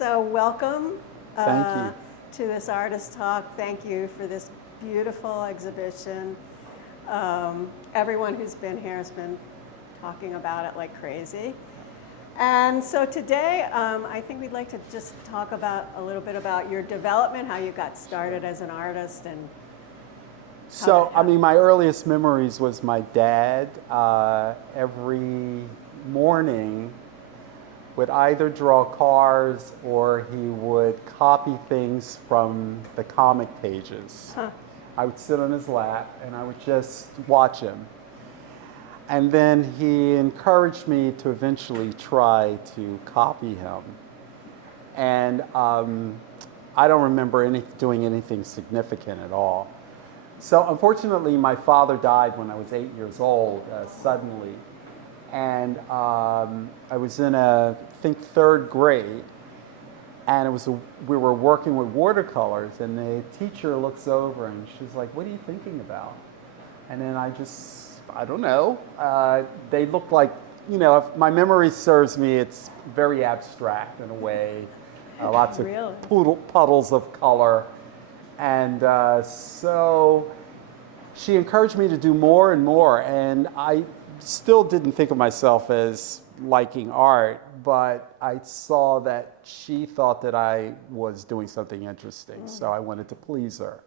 So welcome Thank you. to this Artist Talk. Thank you for this beautiful exhibition. Everyone who's been here has been talking about it like crazy. And so today, I think we'd like to just talk about a little bit about your development, how you got started as an artist, and So, I mean, my earliest memories was my dad every morning would either draw cars or he would copy things from the comic pages. Huh. I would sit on his lap and I would just watch him. And then he encouraged me to eventually try to copy him. And I don't remember doing anything significant at all. So unfortunately, my father died when I was 8 years old, suddenly. And I was in I think third grade, and we were working with watercolors, and the teacher looks over and she's like, "What are you thinking about?" And then I don't know. They look like, if my memory serves me, it's very abstract in a way. Lots of Really? puddles of color. And so she encouraged me to do more and more. And I still didn't think of myself as liking art, but I saw that she thought that I was doing something interesting. So I wanted to please her.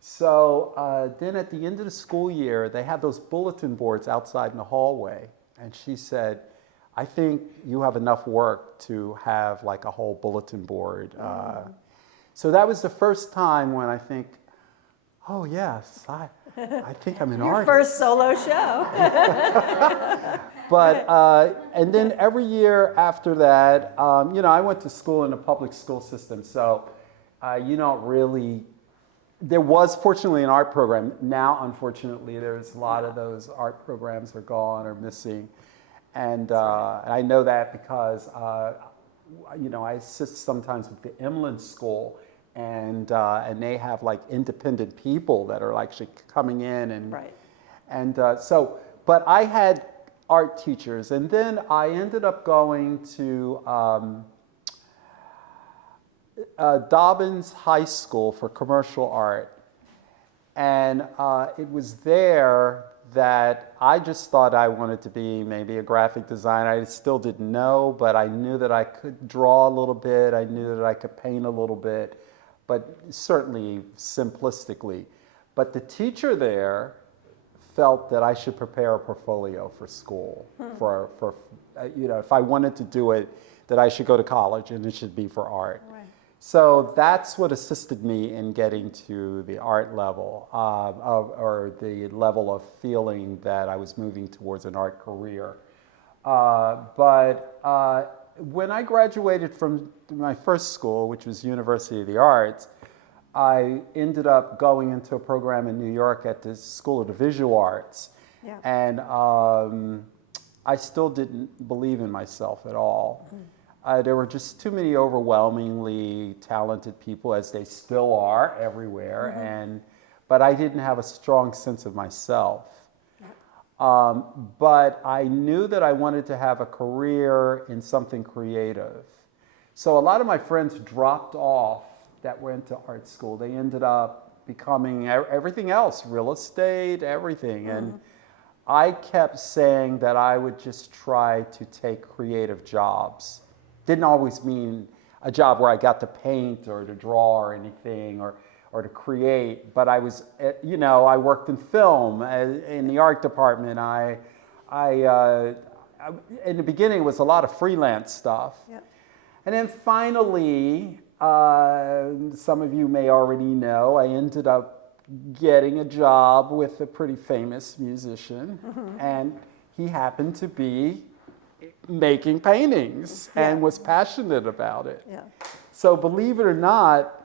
So then at the end of the school year, they had those bulletin boards outside in the hallway. And she said, "I think you have enough work to have like a whole bulletin board." So that was the first time when I think, oh yes, I think I'm an your artist. first solo show. But, and then every year after that, I went to school in a public school system. So you don't really, there was fortunately an art program. Now, unfortunately, there's a lot of those art programs are gone or missing. And I know that because, I assist sometimes with the Emlyn School. And they have like independent people that are actually coming in and Right. And but I had art teachers, and then I ended up going to Dobbins High School for commercial art, and it was there that I just thought I wanted to be maybe a graphic designer. I still didn't know, but I knew that I could draw a little bit. I knew that I could paint a little bit, but certainly simplistically. But the teacher there felt that I should prepare a portfolio for school, for if I wanted to do it, that I should go to college and it should be for art. Right. So that's what assisted me in getting to the art level, or the level of feeling that I was moving towards an art career. When I graduated from my first school, which was University of the Arts, I ended up going into a program in New York at the School of the Visual Arts. Yeah. And I still didn't believe in myself at all. There were just too many overwhelmingly talented people, as they still are everywhere, but I didn't have a strong sense of myself. But I knew that I wanted to have a career in something creative. So a lot of my friends dropped off that went to art school. They ended up becoming everything else, real estate, everything. And I kept saying that I would just try to take creative jobs. Didn't always mean a job where I got to paint or to draw or anything or to create, but I was, I worked in film, in the art department. In the beginning, it was a lot of freelance stuff. Yep. And then finally, some of you may already know, I ended up getting a job with a pretty famous musician, and he happened to be making paintings and was passionate about it. Yeah. So believe it or not,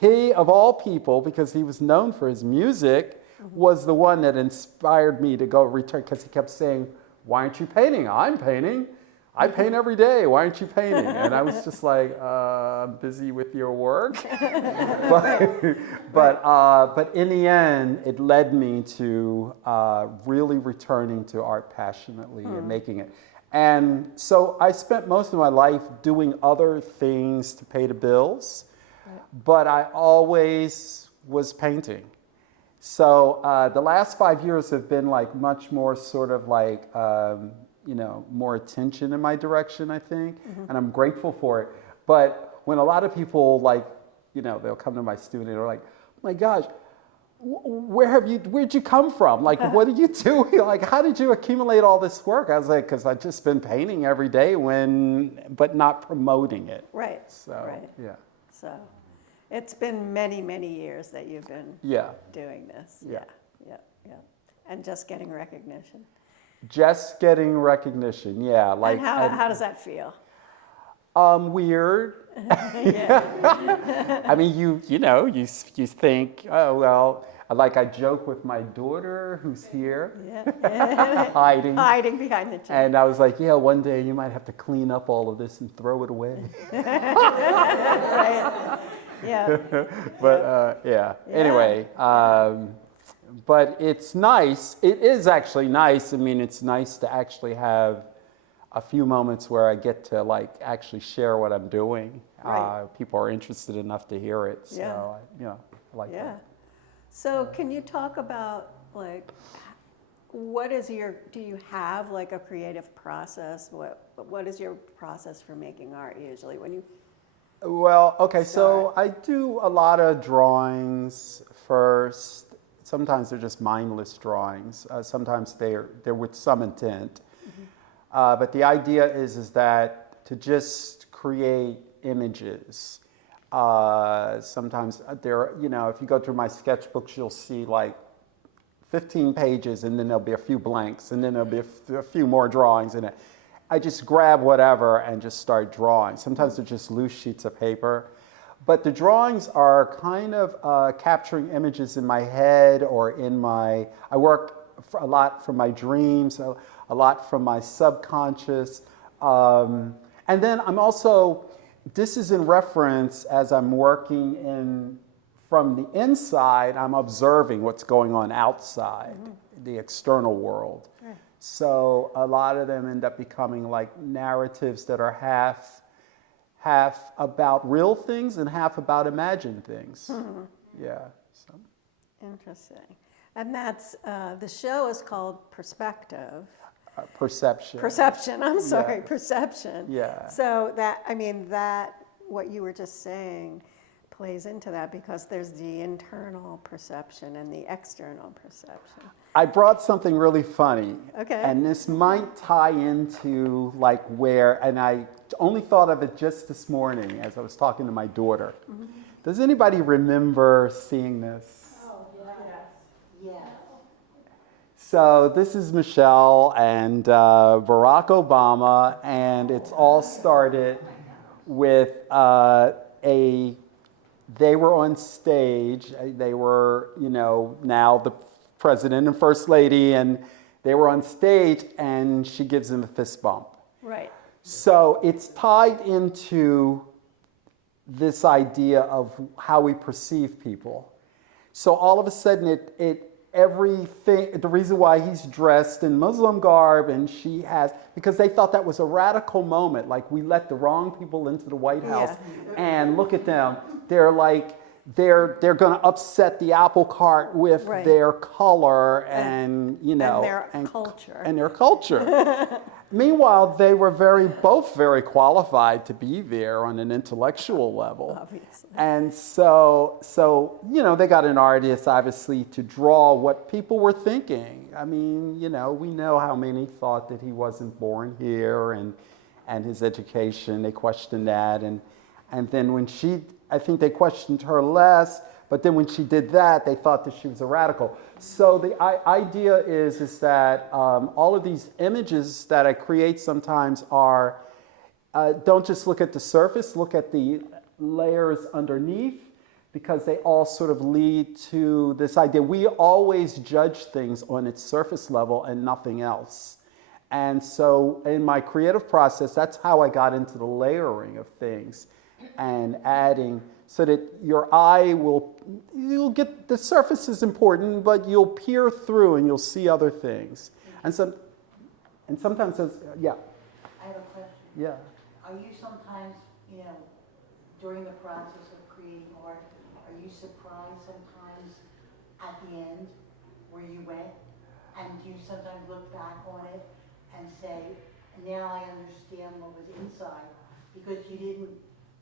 he, of all people, because he was known for his music, was the one that inspired me to go return, because he kept saying, "Why aren't you painting?" "I'm painting. I paint every day. Why aren't you painting?" And I was just like, "I'm busy with your work." but in the end, it led me to really returning to art passionately and making it. And so I spent most of my life doing other things to pay the bills, but I always was painting. So the last 5 years have been like much more sort of like, you know, more attention in my direction, I think, and I'm grateful for it. But when a lot of people like, you know, they'll come to my studio and they're like, oh my gosh, where'd you come from? Like, what are you doing? Like, how did you accumulate all this work? I was like, because I've just been painting every day but not promoting it. Right. So, right. yeah. So it's been many, many years that you've been doing this. Yeah. And just getting recognition. Just getting recognition, yeah. Like, and how does that feel? Weird. I mean, you know, you think, oh, well, like I joke with my daughter who's here, hiding behind the chair. And I was like, yeah, one day you might have to clean up all of this and throw it away. Right. Yeah. But anyway, but it's nice. It is actually nice. I mean, it's nice to actually have a few moments where I get to like actually share what I'm doing. Right. People are interested enough to hear it. So, you know, I like that. So can you talk about like, do you have like a creative process? What is your process for making art usually when you Well, okay, start? so I do a lot of drawings first. Sometimes they're just mindless drawings. Sometimes they're with some intent. But the idea is that to just create images. Sometimes you know, if you go through my sketchbooks, you'll see like 15 pages, and then there'll be a few blanks, and then there'll be a few more drawings in it. I just grab whatever and just start drawing. Sometimes they're just loose sheets of paper. But the drawings are kind of capturing images in my head or I work a lot from my dreams, a lot from my subconscious. And then I'm also, this is in reference as I'm working from the inside, I'm observing what's going on outside, the external world. Right. So a lot of them end up becoming like narratives that are half about real things and half about imagined things. Yeah. So. Interesting. And that's, the show is called Perspective. Perception. Perception, I'm sorry, Yeah. Perception. Yeah. So what you were just saying plays into that because there's the internal perception and the external perception. I brought something really funny. Okay. And this might tie into like and I only thought of it just this morning as I was talking to my daughter. Does anybody remember seeing this? Oh, yes. Yes. So this is Michelle and Barack Obama, and it's all started with they were on stage. They were, you know, now the president and first lady, and they were on stage, and she gives him a fist bump. Right. So it's tied into this idea of how we perceive people. So all of a sudden, everything, the reason why he's dressed in Muslim garb and she has, because they thought that was a radical moment, like we let the wrong people into the White House and look at them. They're like, they're going to upset the apple cart with their color and you know, culture. And their culture. Meanwhile, they were both very qualified to be there on an intellectual level. Obviously. And so, you know, they got an artist, obviously, to draw what people were thinking. I mean, you know, we know how many thought that he wasn't born here and his education, they questioned that. And then I think they questioned her less, but then when she did that, they thought that she was a radical. So the idea is that all of these images that I create sometimes are, don't just look at the surface, look at the layers underneath, because they all sort of lead to this idea. We always judge things on its surface level and nothing else. And so in my creative process, that's how I got into the layering of things and adding, so that your eye you'll get, the surface is important, but you'll peer through and you'll see other things. And sometimes, yeah. have a question. Yeah. Are you sometimes, you know, during the process of creating art, are you surprised sometimes at the end where you went? And do you sometimes look back on it and say, now I understand what was inside because you didn't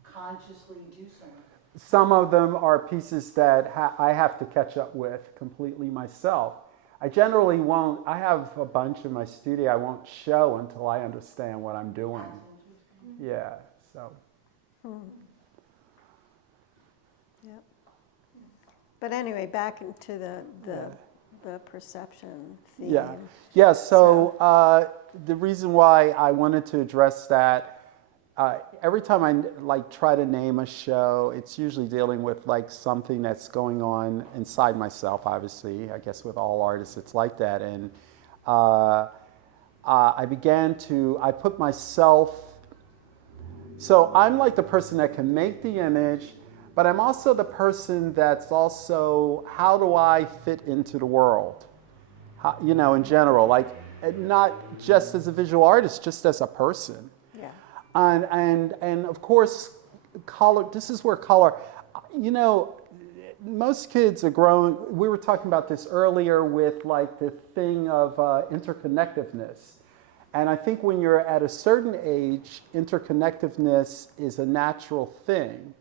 consciously do something? Some of them are pieces that I have to catch up with completely myself. I generally won't, I have a bunch in my studio I won't show until I understand what I'm doing. That's interesting. Yeah, so. Yep. But anyway, back into the perception theme. Yeah, yeah. So the reason why I wanted to address that, every time I try to name a show, it's usually dealing with like something that's going on inside myself. Obviously, I guess with all artists, it's like that. And I put myself. So I'm like the person that can make the image, but I'm also the person that's also, how do I fit into the world? How, you know, in general, like not just as a visual artist, just as a person. Yeah. And of course, color, this is where color, you know, most kids are growing, we were talking about this earlier with like the thing of interconnectedness. And I think when you're at a certain age, interconnectedness is a natural thing.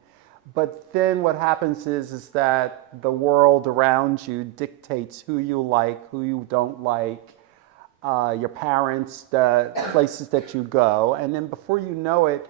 But then what happens is that the world around you dictates who you like, who you don't like, your parents, the places that you go. And then before you know it,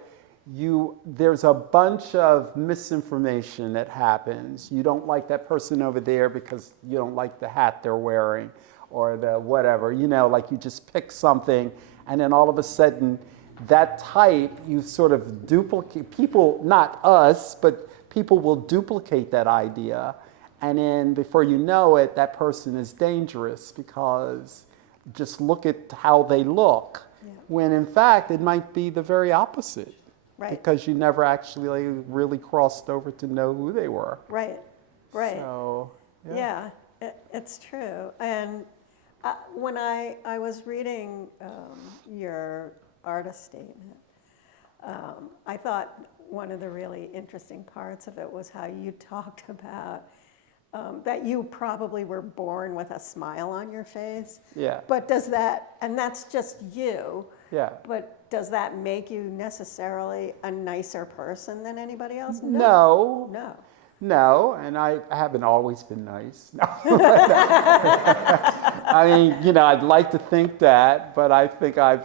there's a bunch of misinformation that happens. You don't like that person over there because you don't like the hat they're wearing or the whatever. You know, like you just pick something and then all of a sudden that type, you sort of duplicate, people, not us, but people will duplicate that idea. And then before you know it, that person is dangerous because just look at how they look. Yeah. When in fact, it might be the very opposite. Right. Because you never actually really crossed over to know who they were. Right, right. So, yeah, it's true. And when I was reading your artist statement, I thought one of the really interesting parts of it was how you talked about that you probably were born with a smile on your face. Yeah. But does that, and that's just you, Yeah. but does that make you necessarily a nicer person than anybody else? No. No. No, and I haven't always been nice. No. I mean, you know, I'd like to think that, but I think I've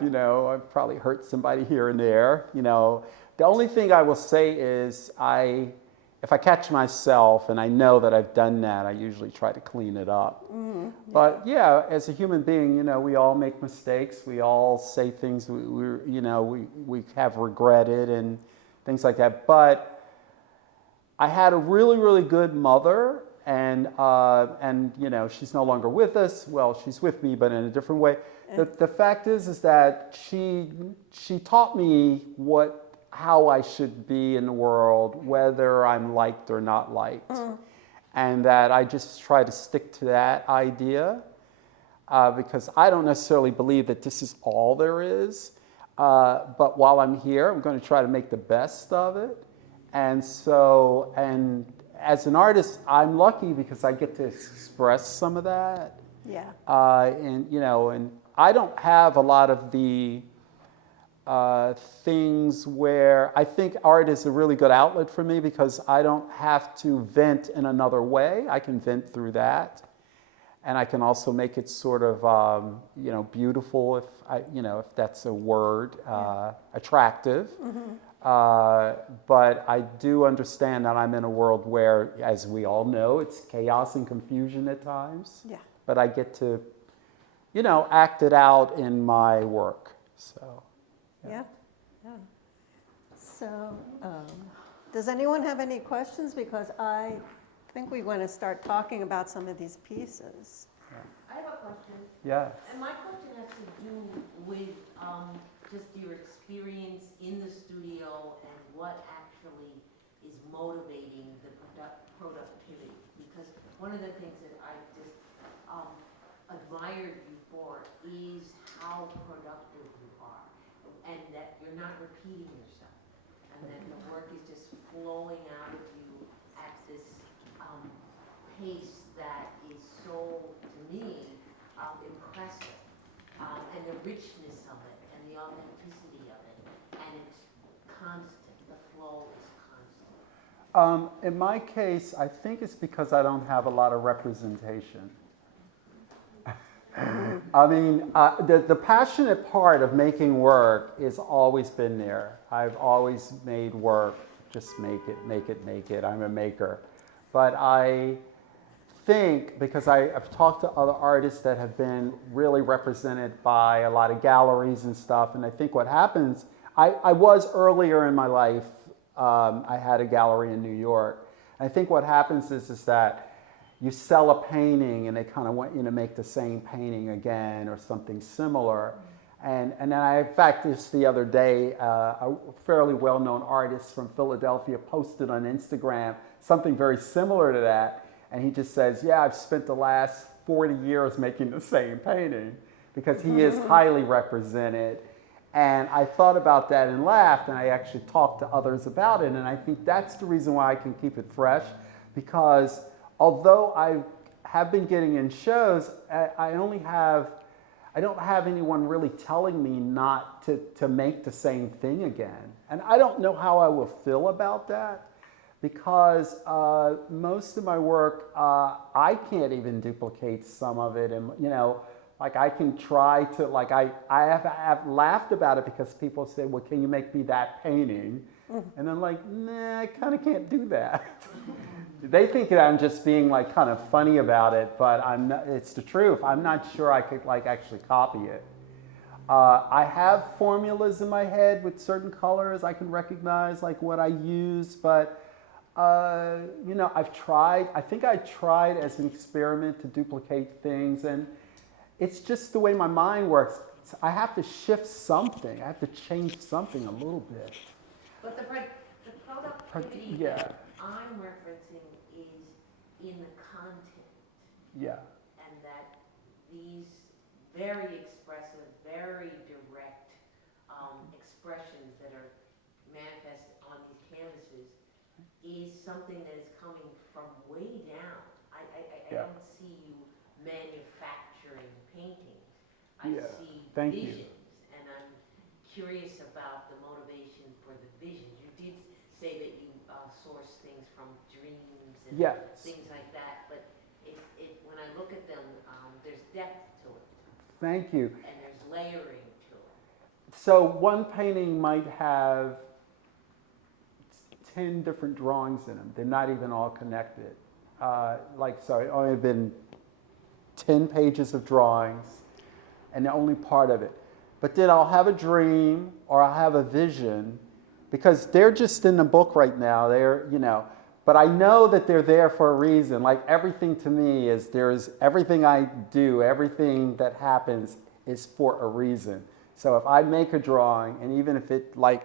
probably hurt somebody here and there. You know, the only thing I will say is if I catch myself and I know that I've done that, I usually try to clean it up. Mm-hmm. Yeah. But yeah, as a human being, you know, we all make mistakes. We all say things we have regretted and things like that. But I had a really, really good mother, and you know, she's no longer with us. Well, she's with me, but in a different way. The fact is that she taught me how I should be in the world, whether I'm liked or not liked, and that I just try to stick to that idea because I don't necessarily believe that this is all there is. But while I'm here, I'm going to try to make the best of it. And so, and as an artist, I'm lucky because I get to express some of that. Yeah. And you know, and I don't have a lot of the things where I think art is a really good outlet for me because I don't have to vent in another way. I can vent through that, and I can also make it sort of you know, beautiful if that's a word, attractive. Mm-hmm. But I do understand that I'm in a world where, as we all know, it's chaos and confusion at times. Yeah. But I get to, you know, act it out in my work. So. Yeah. Yeah. So, does anyone have any questions? Because I think we want to start talking about some of these pieces. I have a question. Yeah. And my question has to do with just your experience in the studio and what actually is motivating the productivity. Because one of the things that I just admired you for is how productive you are. And that you're not repeating yourself, and that the work is just flowing out of you at this pace that is so, to me, impressive, and the richness of it, and the authenticity of it, and it's constant, the flow is constant. In my case, I think it's because I don't have a lot of representation. I mean, the passionate part of making work has always been there. I've always made work, just make it, make it, make it. I'm a maker. But I think, because I've talked to other artists that have been really represented by a lot of galleries and stuff, and I think what happens, I was earlier in my life, I had a gallery in New York. I think what happens is that you sell a painting and they kind of want you to make the same painting again or something similar. And then in fact, just the other day, a fairly well-known artist from Philadelphia posted on Instagram something very similar to that. And he just says, yeah, I've spent the last 40 years making the same painting, because he is highly represented. And I thought about that and laughed, and I actually talked to others about it. And I think that's the reason why I can keep it fresh, because although I have been getting in shows, I don't have anyone really telling me not to make the same thing again. And I don't know how I will feel about that, because most of my work, I can't even duplicate some of it. And, you know, like I can try to, like I have laughed about it because people say, well, can you make me that painting? And I'm like, nah, I kind of can't do that. They think that I'm just being like kind of funny about it, but I'm not, it's the truth. I'm not sure I could like actually copy it. I have formulas in my head with certain colors. I can recognize like what I use, but you know, I think I tried as an experiment to duplicate things, and it's just the way my mind works. I have to shift something. I have to change something a little bit. But the productivity Yeah. that I'm referencing is in the content. Yeah. And that these very expressive, very direct expressions that are manifest on these canvases is something that is coming from way down. I Yeah. don't see you manufacturing paintings. I Yeah. see Thank you. visions, and I'm curious about the motivation for the visions. You did say that you source things from dreams and Yes. things like that, but when I look at them, there's depth to it, Thank you. and there's layering to it. So one painting might have 10 different drawings in them. They're not even all connected. So it only been 10 pages of drawings, and only part of it. But then I'll have a dream or I'll have a vision, because they're just in the book right now. They're, you know, but I know that they're there for a reason. Like everything to me is, everything I do, everything that happens is for a reason. So if I make a drawing, and even if it like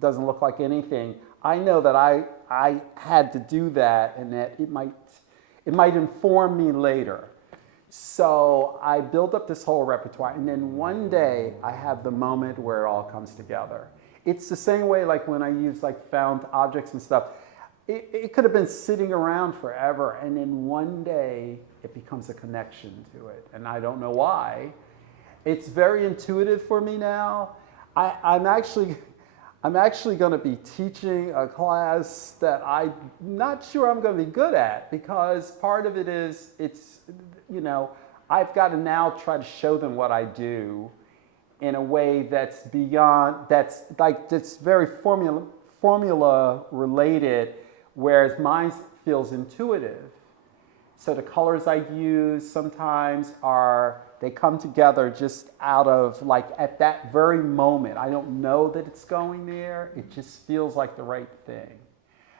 doesn't look like anything, I know that I had to do that, and that it might inform me later. So I build up this whole repertoire, and then one day I have the moment where it all comes together. It's the same way like when I use like found objects and stuff. It could have been sitting around forever, and then one day it becomes a connection to it, and I don't know why. It's very intuitive for me now. I'm actually going to be teaching a class that I'm not sure I'm going to be good at, because part of it is, you know, I've got to now try to show them what I do in a way that's beyond, that's very formula related, whereas mine feels intuitive. So the colors I use sometimes they come together just out of, like, at that very moment. I don't know that it's going there. It just feels like the right thing.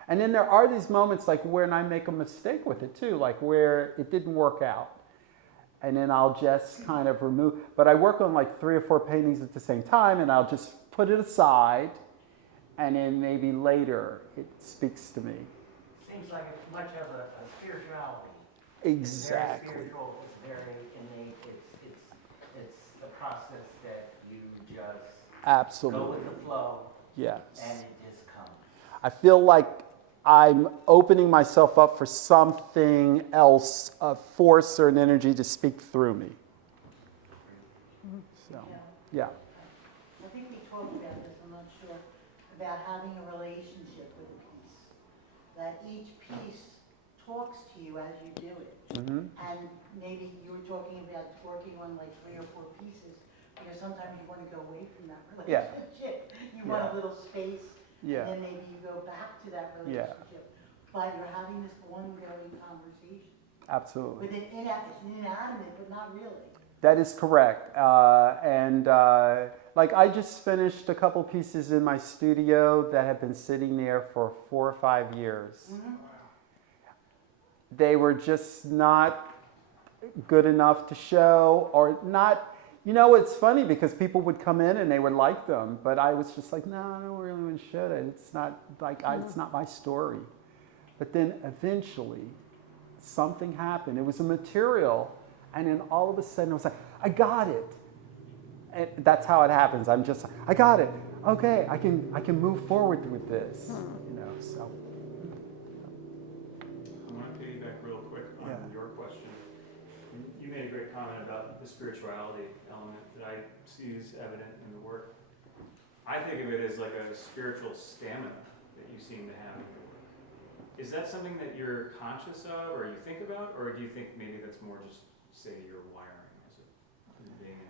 And then there are these moments like when I make a mistake with it too, like where it didn't work out. And then I'll just kind of remove, but I work on like 3 or 4 paintings at the same time, and I'll just put it aside, and then maybe later it speaks to me. Seems like it's much of a spirituality. Exactly. It's very spiritual, it's very innate, it's the process that you just Absolutely. Go with the flow, Yes. and it just comes. I feel like I'm opening myself up for something else, a force or an energy to speak through me. So, yeah. I think we talked about this, I'm not sure, about having a relationship with a piece. That each piece talks to you as you do it. Mm-hmm. And maybe you were talking about working on like 3 or 4 pieces, because sometimes you want to go away from that Yeah. relationship. You want a little space, Yeah. and then maybe you go back to that Yeah. relationship. But you're having this ongoing conversation. Absolutely. With it's inanimate, but not really. That is correct. Like I just finished a couple pieces in my studio that have been sitting there for 4 or 5 years. Mm-hmm. They were just not good enough to show, or not. You know, it's funny because people would come in and they would like them, but I was just like, no, I don't really want to show it. It's not like it's not my story. But then eventually, something happened. It was a material, and then all of a sudden, I was like, I got it. And that's how it happens. I'm just, I got it. Okay, I can move forward with this. You know, so. I want to piggyback real quick on your question. You made a great comment about the spirituality element that I see is evident in the work. I think of it as like a spiritual stamina that you seem to have in your work. Is that something that you're conscious of or you think about, or do you think maybe that's more just, say, your wiring as being an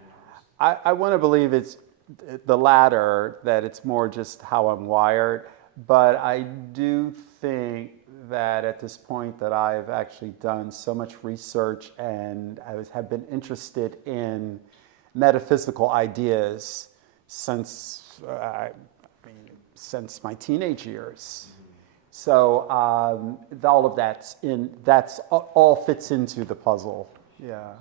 artist? I want to believe it's the latter, that it's more just how I'm wired. But I do think that at this point that I've actually done so much research and have been interested in metaphysical ideas since since my teenage years. So all of that's all fits into the puzzle. Yeah.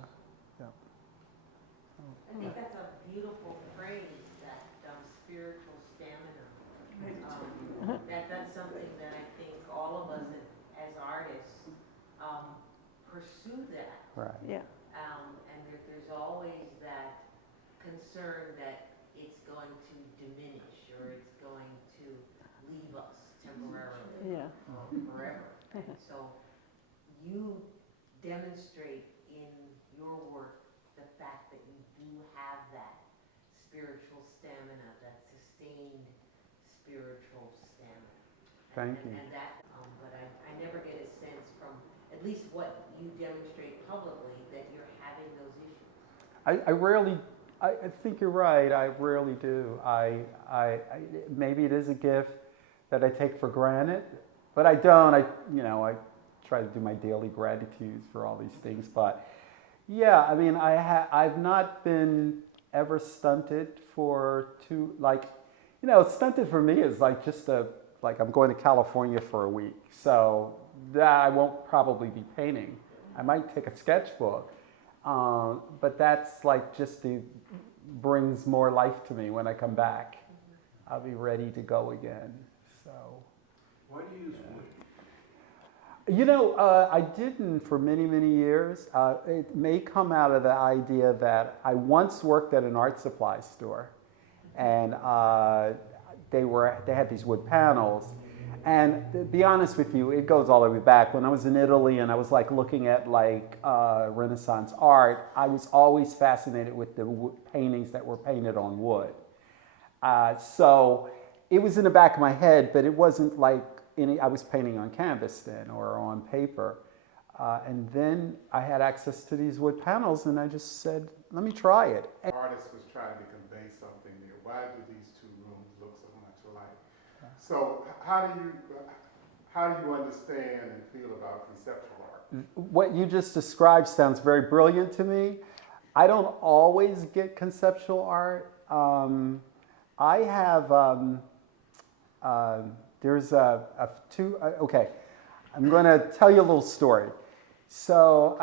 I think that's a beautiful phrase, that spiritual stamina. That's something that I think all of us as artists pursue that. Right. Yeah. And there's always that concern that it's going to diminish or it's going to leave us temporarily Yeah. or forever. And so you demonstrate in your work the fact that you do have that spiritual stamina, that sustained spiritual stamina. Thank you. And that, but I never get a sense from at least what you demonstrate publicly that you're having those issues. I think you're right. I rarely do. Maybe it is a gift that I take for granted, but I don't. I try to do my daily gratitudes for all these things. But yeah, I mean, I've not been ever stunted for stunted for me is like just I'm going to California for a week, so that I won't probably be painting. I might take a sketchbook, but that's like brings more life to me when I come back. I'll be ready to go again. So. Why do you use wood? You know, I didn't for many, many years. It may come out of the idea that I once worked at an art supply store, and they had these wood panels. And to be honest with you, it goes all the way back. When I was in Italy and I was like looking at Renaissance art, I was always fascinated with the paintings that were painted on wood. So it was in the back of my head, but it wasn't like I was painting on canvas then or on paper. And then I had access to these wood panels and I just said, let me try it. The artist was trying to convey something there. Why do these two rooms look so much alike? So how do you understand and feel about conceptual art? What you just described sounds very brilliant to me. I don't always get conceptual art. I have, there's okay, I'm going to tell you a little story. So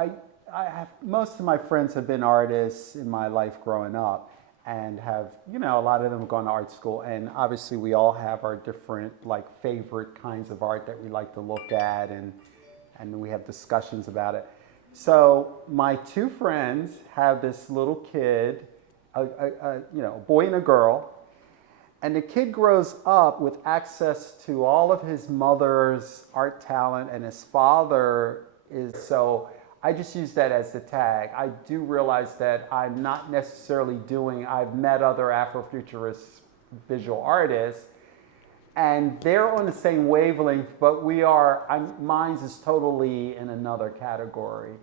I have, most of my friends have been artists in my life growing up and have, a lot of them have gone to art school, and obviously we all have our different favorite kinds of art that we like to look at, and we have discussions about it. So my two friends have this little kid, a boy and a girl, And the kid grows up with access to all of his mother's art talent, and his father is so. I just use that as the tag. I do realize that I'm not necessarily doing. I've met other Afrofuturist visual artists, and they're on the same wavelength, but we are. Mine's is totally in another category.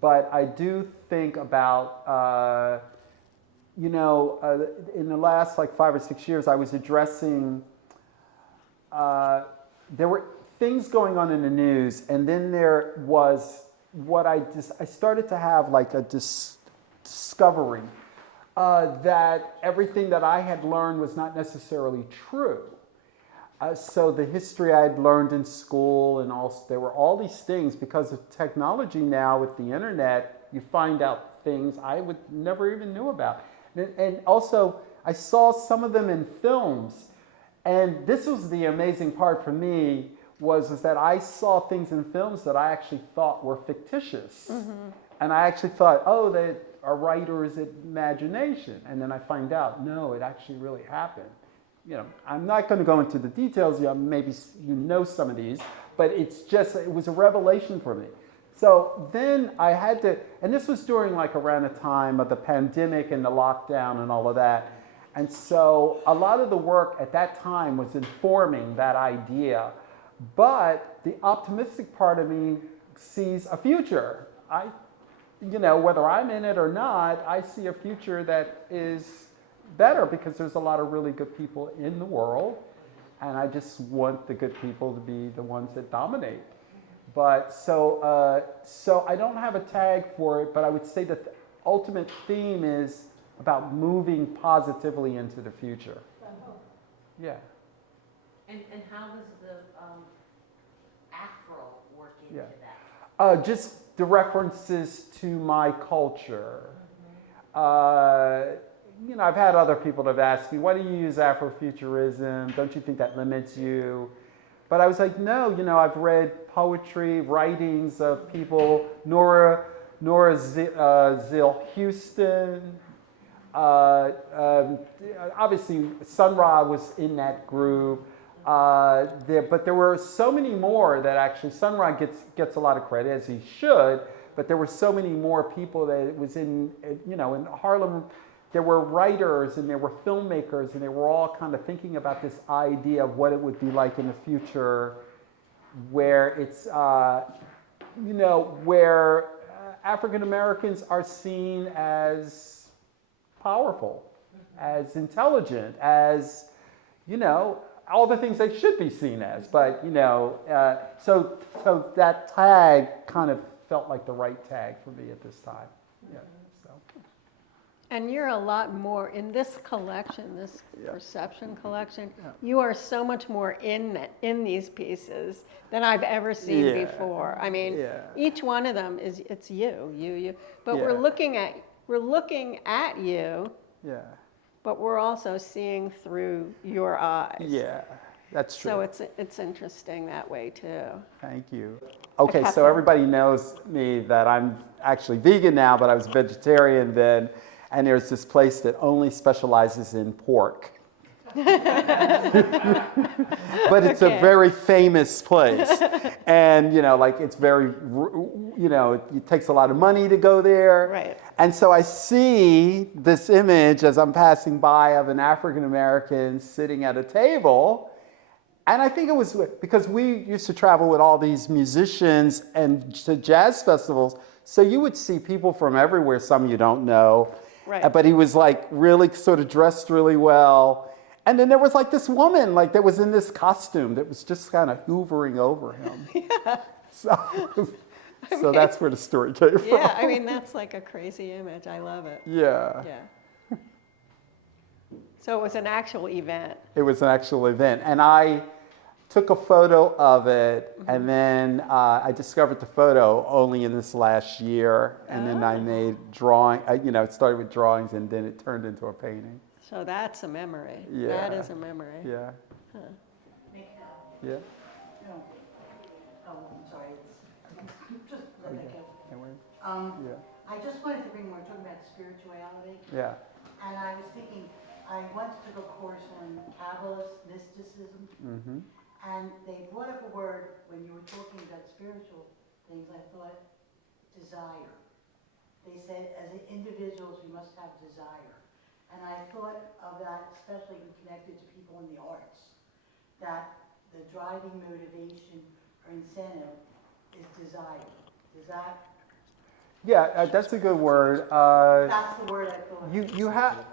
But I do think about. In the last like 5 or 6 years, I was addressing, there were things going on in the news, and then there was what I started to have like a discovery that everything that I had learned was not necessarily true. So the history I had learned in school, and also there were all these things because of technology now with the internet, you find out things I would never even knew about. And also, I saw some of them in films, and this was the amazing part for me, was that I saw things in films that I actually thought were fictitious. And I actually thought, oh, they are writer's imagination. And then I find out, no, it actually really happened. I'm not going to go into the details, maybe you know some of these, but it was a revelation for me. So then I had to, and this was during like around the time of the pandemic and the lockdown and all of that. And so a lot of the work at that time was informing that idea. But the optimistic part of me sees a future. Whether I'm in it or not, I see a future that is better because there's a lot of really good people in the world. And I just want the good people to be the ones that dominate. But so I don't have a tag for it, but I would say that the ultimate theme is about moving positively into the future. Yeah. And how does the Afro work into that? Just the references to my culture. I've had other people that have asked me, why do you use Afrofuturism? Don't you think that limits you? But I was like, no, I've read poetry, writings of people, Nora Zill Houston. Obviously, Sun Ra was in that group. But there were so many more that actually, Sun Ra gets a lot of credit, as he should, but there were so many more people that it was in Harlem. There were writers and there were filmmakers, and they were all kind of thinking about this idea of what it would be like in the future, where it's, where African Americans are seen as powerful, as intelligent, as, all the things they should be seen as. But, so that tag kind of felt like the right tag for me at this time. Yeah. And you're a lot more in this collection, this Yeah. perception collection. Yeah. You are so much more in these pieces than I've ever seen Yeah. before. I mean, Yeah. each one of them it's you. But Yeah. we're looking at you, Yeah. but we're also seeing through your eyes. Yeah. That's true. So it's interesting that way too. Thank you. Okay, so Picasso. everybody knows me that I'm actually vegan now, but I was vegetarian then. And there's this place that only specializes in pork. But it's a Okay. very famous place. And, it's very, it takes a lot of money to go there. Right. And so I see this image as I'm passing by of an African American sitting at a table. And I think it was because we used to travel with all these musicians and to jazz festivals. So you would see people from everywhere, some you don't know. Right. But he was like really sort of dressed really well. And then there was like this woman like that was in this costume that was just kind of hoovering over him. Yeah. So that's where the story came from. Yeah, I mean, that's like a crazy image. I love it. Yeah. Yeah. So it was an actual event. It was an actual event. And I took a photo of it, and then I discovered the photo only in this last year. And then I made it started with drawings, and then it turned into a painting. So that's a memory. Yeah. That is a memory. Yeah. Huh. Yeah. No. Oh, I'm sorry. Just let that go. Can we? Um, Yeah. I just wanted to bring, we're talking about spirituality, Yeah. and I was thinking, I went to a course on Kabbalist mysticism, Mm-hmm. and they brought up a word when you were talking about spiritual things. I thought desire. They said as individuals we must have desire, and I thought of that especially connected to people in the arts. That the driving motivation or incentive is desire. Does that? Yeah, that's a good word. That's the word I thought. You have,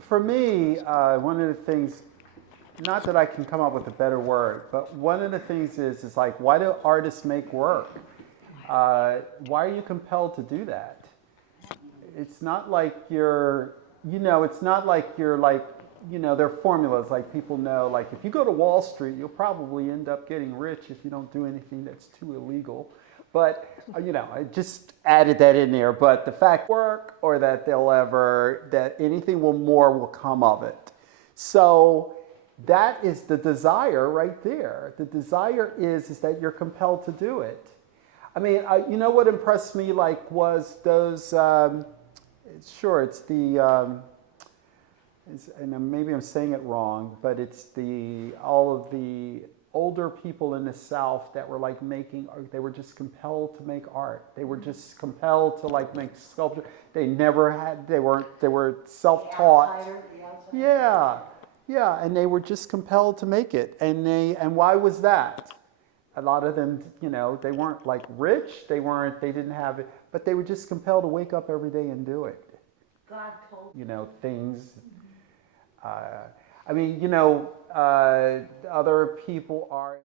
for me, one of the things, not that I can come up with a better word, but one of the things is like, why do artists make work? Why are you compelled to do that? It's not like you're, it's not like you're like, there are formulas like people know, like if you go to Wall Street, you'll probably end up getting rich if you don't do anything that's too illegal. But, I just added that in there. But the fact work or that that anything more will come of it. So that is the desire right there. The desire is that you're compelled to do it. I mean, what impressed me was those, sure, it's the, and maybe I'm saying it wrong, but it's all of the older people in the South that were making art. They were just compelled to make art. They were just compelled to make sculpture. They were self-taught. The outsider. Yeah, yeah, and they were just compelled to make it. And why was that? A lot of them, they weren't rich. They didn't have it, but they were just compelled to wake up every day and do it. God told Things. I mean, other people are.